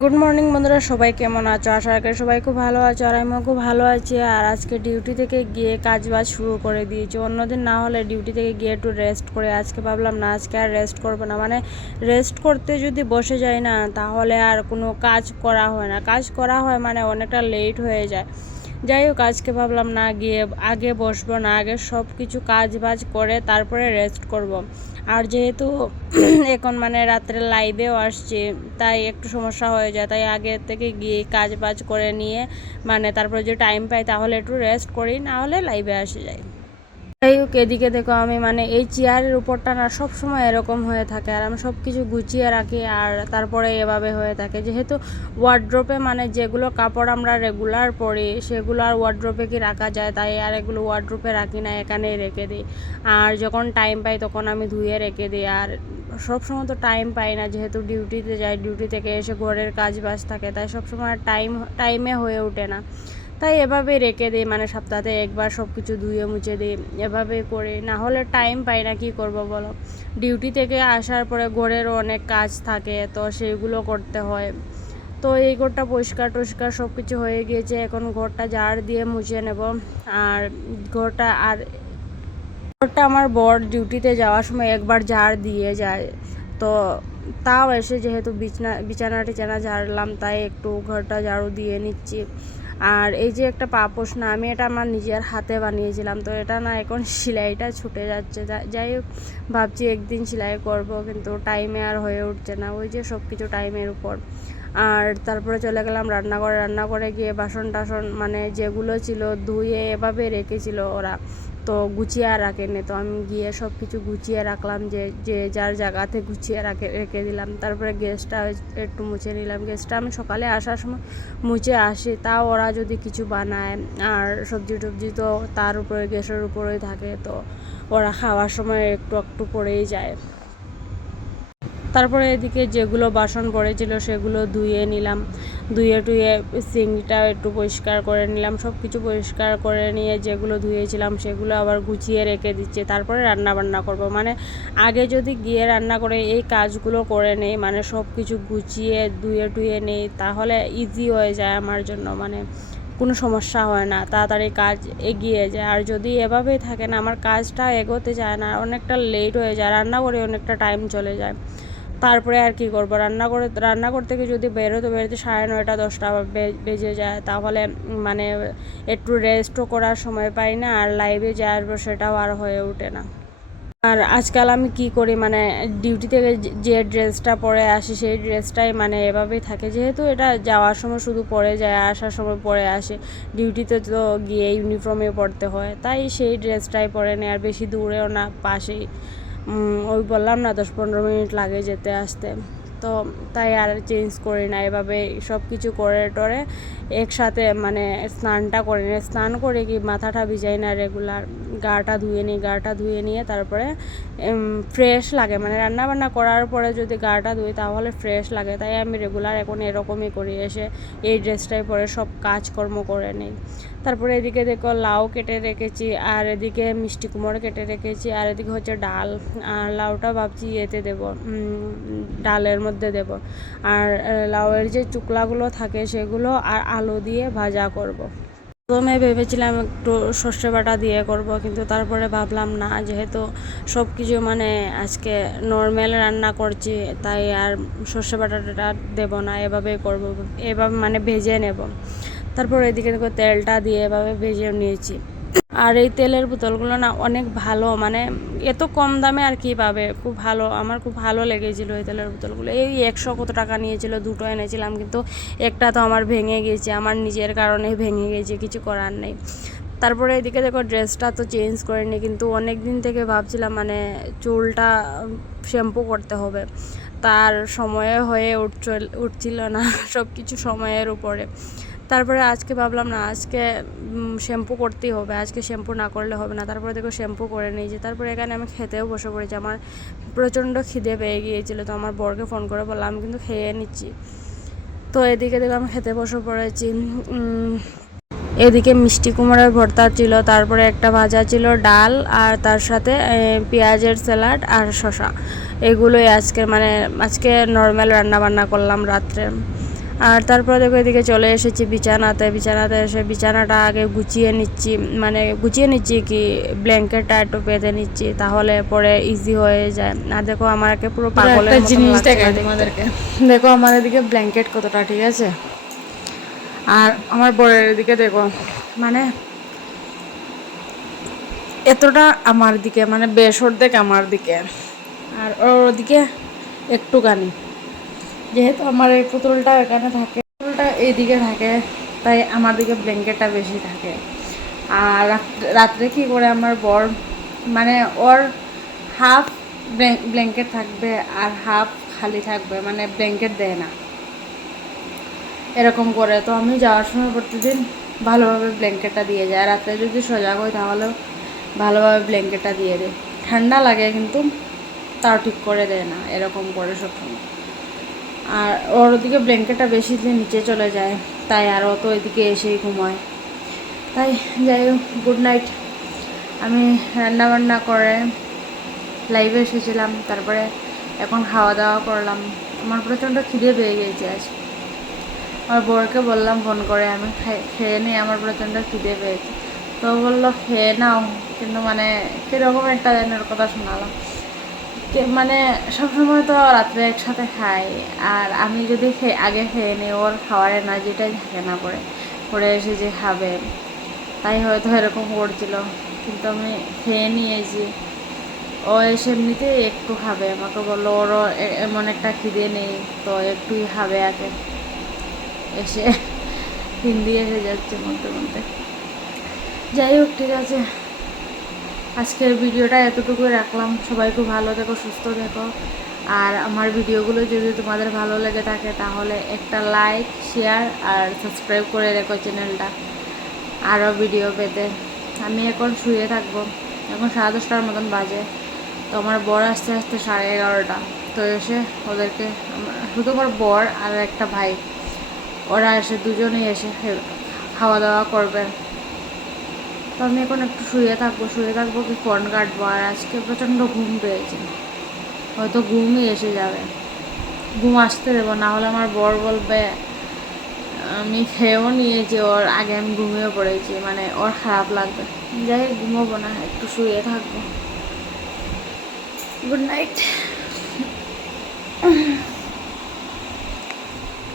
Good morning বন্ধুরা, সবাই কেমন আছো? আশা করি সবাই খুব ভালো আছো আর আমিও খুব ভালো আছি। আর আজকে ডিউটি থেকে গিয়ে কাজ বাজ শুরু করে দিয়েছি। অন্যদিন না হলে ডিউটি থেকে গিয়ে একটু রেস্ট করে, আজকে ভাবলাম না, আজকে আর রেস্ট করবো না। মানে রেস্ট করতে যদি বসে যাই না, তাহলে আর কোনো কাজ করা হয় না। কাজ করা হয় মানে অনেকটা লেট হয়ে যায়। যাই হোক, আজকে ভাবলাম না, গিয়ে আগে বসবো না, আগে সব কিছু কাজ বাজ করে তারপরে রেস্ট করব। আর যেহেতু এখন মানে রাত্রে লাইভেও আসছে, তাই একটু সমস্যা হয়ে যায়। তাই আগে থেকে গিয়ে কাজ বাজ করে নিয়ে মানে তারপরে যে টাইম পাই তাহলে একটু রেস্ট করি, না হলে লাইভে আসে যাই। যাই হোক, এদিকে দেখো, আমি মানে এই চেয়ারের উপরটা না সব সময় এরকম হয়ে থাকে, আর আমি সব কিছু গুছিয়ে রাখি আর তারপরে এভাবে হয়ে থাকে। যেহেতু ওয়ার্ড্রোপে মানে যেগুলো কাপড় আমরা রেগুলার পরি সেগুলো আর ওয়ার্ড্রোপে কি রাখা যায়, তাই আর এগুলো ওয়ার্ড্রোপে রাখি না, এখানেই রেখে দিই। আর যখন টাইম পাই তখন আমি ধুয়ে রেখে দিই। আর সবসময় তো টাইম পাই না, যেহেতু ডিউটিতে যাই, ডিউটি থেকে এসে ঘরের কাজ বাজ থাকে, তাই সবসময় টাইমে হয়ে ওঠে না। তাই এভাবেই রেখে দিই, মানে সপ্তাহে একবার সব কিছু ধুয়ে মুছে দিই, এভাবেই করি। না হলে টাইম পাই না, কি করব বলো। ডিউটি থেকে আসার পরে ঘরেরও অনেক কাজ থাকে, তো সেইগুলো করতে হয়। তো এই ঘরটা পরিষ্কার টরিষ্কার সব কিছু হয়ে গিয়েছে, এখন ঘরটা ঝাড় দিয়ে মুছে নেব। আর ঘরটা আমার বর ডিউটিতে যাওয়ার সময় একবার ঝাড় দিয়ে যায়, তো তাও এসে যেহেতু বিছানা টিছানা ঝাড়লাম, তাই একটু ঘরটা ঝাড়ু দিয়ে নিচ্ছি। আর এই যে একটা পাপোশ না, আমি এটা আমার নিজের হাতে বানিয়েছিলাম, তো এটা না এখন সেলাইটা ছুটে যাচ্ছে। যাই হোক, ভাবছি একদিন সেলাই করব, কিন্তু টাইমে আর হয়ে উঠছে না, ওই যে সব কিছু টাইমের উপর। আর তারপরে চলে গেলাম রান্নাঘরে। রান্নাঘরে গিয়ে বাসন টাসন মানে যেগুলো ছিল ধুয়ে এভাবে রেখেছিল ওরা, তো গুছিয়ে আর রাখেনি, তো আমি গিয়ে সব কিছু গুছিয়ে রাখলাম, যে যে যার জায়গাতে গুছিয়ে রেখে দিলাম। তারপরে গ্যাসটা একটু মুছে নিলাম। গ্যাসটা আমি সকালে আসার সময় মুছে আসি, তাও ওরা যদি কিছু বানায়, আর সবজি টবজি তো তার উপরে গ্যাসের উপরেই থাকে, তো ওরা খাওয়ার সময় একটু একটু পড়েই যায়। তারপরে এদিকে যেগুলো বাসন পড়েছিল সেগুলো ধুয়ে নিলাম, ধুয়ে টুয়ে সিঙ্কটাও একটু পরিষ্কার করে নিলাম। সব কিছু পরিষ্কার করে নিয়ে যেগুলো ধুয়েছিলাম সেগুলো আবার গুছিয়ে রেখে দিচ্ছি, তারপরে রান্না বান্না করব। মানে আগে যদি গিয়ে রান্না করে এই কাজগুলো করে নেই, মানে সব কিছু গুছিয়ে ধুয়ে টুয়ে নেই, তাহলে ইজি হয়ে যায় আমার জন্য, মানে কোনো সমস্যা হয় না, তাড়াতাড়ি কাজ এগিয়ে যায়। আর যদি এভাবেই থাকে না, আমার কাজটা এগোতে যায় না, অনেকটা লেট হয়ে যায়, রান্না করে অনেকটা টাইম চলে যায়। তারপরে আর কি করব, রান্না করতে গিয়ে যদি বেরোতে 9:30 10টা বেজে যায়, তাহলে মানে একটু রেস্টও করার সময় পাই না, আর লাইভে যে আসবো সেটাও আর হয়ে ওঠে না। আর আজকাল আমি কি করি, মানে ডিউটি থেকে যে ড্রেসটা পরে আসি সেই ড্রেসটাই মানে এভাবেই থাকে, যেহেতু এটা যাওয়ার সময় শুধু পরে যায়, আসার সময় পরে আসে। ডিউটিতে তো গিয়ে ইউনিফর্মে পরতে হয়, তাই সেই ড্রেসটাই পরে নেই। আর বেশি দূরেও না, পাশেই। ওই বললাম না, 10-15 মিনিট লাগে যেতে আসতে, তো তাই আর চেঞ্জ করি না। এভাবে সব কিছু করে টরে একসাথে মানে স্নানটা করে নিই। স্নান করে কি মাথাটা ভিজাই না, রেগুলার গাটা ধুয়ে নিই। গাটা ধুয়ে নিয়ে তারপরে ফ্রেশ লাগে, মানে রান্নাবান্না করার পরে যদি গাটা ধুই তাহলে ফ্রেশ লাগে, তাই আমি রেগুলার এখন এরকমই করি, এসে এই ড্রেসটাই পরে সব কাজকর্ম করে নিই। তারপরে এদিকে দেখো লাউ কেটে রেখেছি, আর এদিকে মিষ্টি কুমড়ো কেটে রেখেছি, আর এদিকে হচ্ছে ডাল। আর লাউটা ভাবছি ইয়েতে দেবো, ডালের মধ্যে দেব। আর লাউয়ের যে চুকলাগুলো থাকে সেগুলো আর আলু দিয়ে ভাজা করব। প্রথমে ভেবেছিলাম একটু সর্ষে বাটা দিয়ে করব, কিন্তু তারপরে ভাবলাম না, যেহেতু সব কিছু মানে আজকে নর্মাল রান্না করছি, তাই আর সর্ষে বাটাটা দেবো না, এভাবে করব, এভাবে মানে ভেজে নেব। তারপর এদিকে দেখো তেলটা দিয়ে এভাবে ভেজে নিয়েছি। আর এই তেলের বোতলগুলো না অনেক ভালো, মানে এত কম দামে আর কি পাবে, খুব ভালো, আমার খুব ভালো লেগেছিলো এই তেলের বোতলগুলো। এই 100 কত টাকা নিয়েছিল, দুটো এনেছিলাম, কিন্তু একটা তো আমার ভেঙে গেছে, আমার নিজের কারণে ভেঙে গেছে, কিছু করার নেই। তারপরে এদিকে দেখো ড্রেসটা তো চেঞ্জ করিনি, কিন্তু অনেক দিন থেকে ভাবছিলাম মানে চুলটা শ্যাম্পু করতে হবে, তার সময়ে হয়ে উঠছিল না সব কিছু সময়ের উপরে। তারপরে আজকে ভাবলাম না, আজকে শ্যাম্পু করতেই হবে, আজকে শ্যাম্পু না করলে হবে না। তারপরে দেখো শ্যাম্পু করে নিয়েছি। তারপরে এখানে আমি খেতেও বসে পড়েছি, আমার প্রচণ্ড খিদে পেয়ে গিয়েছিলো, তো আমার বরকে ফোন করে বললাম আমি কিন্তু খেয়ে নিচ্ছি। তো এদিকে দেখো আমি খেতে বসে পড়েছি। এদিকে মিষ্টি কুমড়ার ভর্তা ছিল, তারপরে একটা ভাজা ছিল, ডাল, আর তার সাথে পেঁয়াজের স্যালাড আর শসা। এগুলোই আজকে মানে আজকে নর্মাল রান্না বান্না করলাম রাত্রে। আর তারপর দেখো এদিকে চলে এসেছি বিছানাতে এসে বিছানাটা আগে গুছিয়ে নিচ্ছি, মানে গুছিয়ে নিচ্ছি কি ব্ল্যাঙ্কেটটা একটু বেঁধে নিচ্ছি, তাহলে পরে ইজি হয়ে যায়। আর দেখো আমাকে পুরো পাগলের মতো জিনিস লাগছে দেখাই তোমাদেরকে। দেখো আমার এদিকে ব্ল্যাঙ্কেট কতটা, ঠিক আছে, আর আমার বরের দিকে দেখো, মানে এতটা আমার দিকে, মানে বেশ অর্ধেক আমার দিকে, আর ওর দিকে একটুখানি। যেহেতু আমার এই পুতুলটা এখানে থাকে, পুতুলটা এইদিকে থাকে, তাই আমার দিকে ব্ল্যাঙ্কেটটা বেশি থাকে। আর রাত্রে কী করে আমার বর, মানে ওর হাফ ব্ল্যাঙ্কেট থাকবে আর হাফ খালি থাকবে, মানে ব্ল্যাঙ্কেট দেয় না, এরকম করে। তো আমি যাওয়ার সময় প্রতিদিন ভালোভাবে ব্ল্যাঙ্কেটটা দিয়ে যায়। রাত্রে যদি সজাগ হই তাহলেও ভালোভাবে ব্ল্যাঙ্কেটটা দিয়ে দেয়। ঠান্ডা লাগে কিন্তু তাও ঠিক করে দেয় না, এরকম করে সবসময়। আর ওর ওদিকে ব্ল্যাঙ্কেটটা বেশি দিন নিচে চলে যায়, তাই আর ও তো এদিকে এসেই ঘুমায়। তাই যাই হোক, গুড নাইট। আমি রান্নাবান্না করে লাইভে এসেছিলাম, তারপরে এখন খাওয়া দাওয়া করলাম। আমার প্রচণ্ড খিদে পেয়ে গিয়েছে আজ। আমার বরকে বললাম ফোন করে আমি খেয়ে নিই, আমার প্রচণ্ড খিদে পেয়েছে। তো বললো খেয়ে নাও, কিন্তু মানে কীরকম একটা দিনের কথা শোনালাম। মানে সবসময় তো রাত্রে একসাথে খাই, আর আমি যদি আগে খেয়ে নিই, ওর খাওয়ার এনার্জিটাই থাকে না, পরে এসে যে খাবে, তাই হয়তো এরকম করছিল। কিন্তু আমি খেয়ে নিয়েছি। ও এসে এমনিতেই একটু খাবে, আমাকে বললো ওরও এমন একটা খিদে নেই, তো একটুই খাবে আগে। এসে হিন্দি এসে যাচ্ছে মধ্যে মধ্যে। যাই হোক, ঠিক আছে, আজকের ভিডিওটা এতটুকুই রাখলাম। সবাই খুব ভালো থেকো, সুস্থ থেকো। আর আমার ভিডিওগুলো যদি তোমাদের ভালো লেগে থাকে তাহলে একটা লাইক, শেয়ার আর সাবস্ক্রাইব করে রেখো চ্যানেলটা, আরও ভিডিও পেতে। আমি এখন শুয়ে থাকবো, এখন 10:30টার মতন বাজে। তো আমার বর আসতে আসতে 11:30। তো এসে ওদেরকে, শুধু আমার বর আর একটা ভাই, ওরা এসে দুজনেই এসে খাওয়া দাওয়া করবে। তো আমি এখন একটু শুয়ে থাকবো কি ফোন কাটবো। আর আজকে প্রচণ্ড ঘুম পেয়েছে, হয়তো ঘুমই এসে যাবে। ঘুম আসতে দেবো, না হলে আমার বর বলবে আমি খেয়েও নিয়েছি, ওর আগে আমি ঘুমিয়ে পড়েছি, মানে ওর খারাপ লাগবে। যাই হোক, ঘুমোবো না, একটু শুয়ে থাকবো। Good night.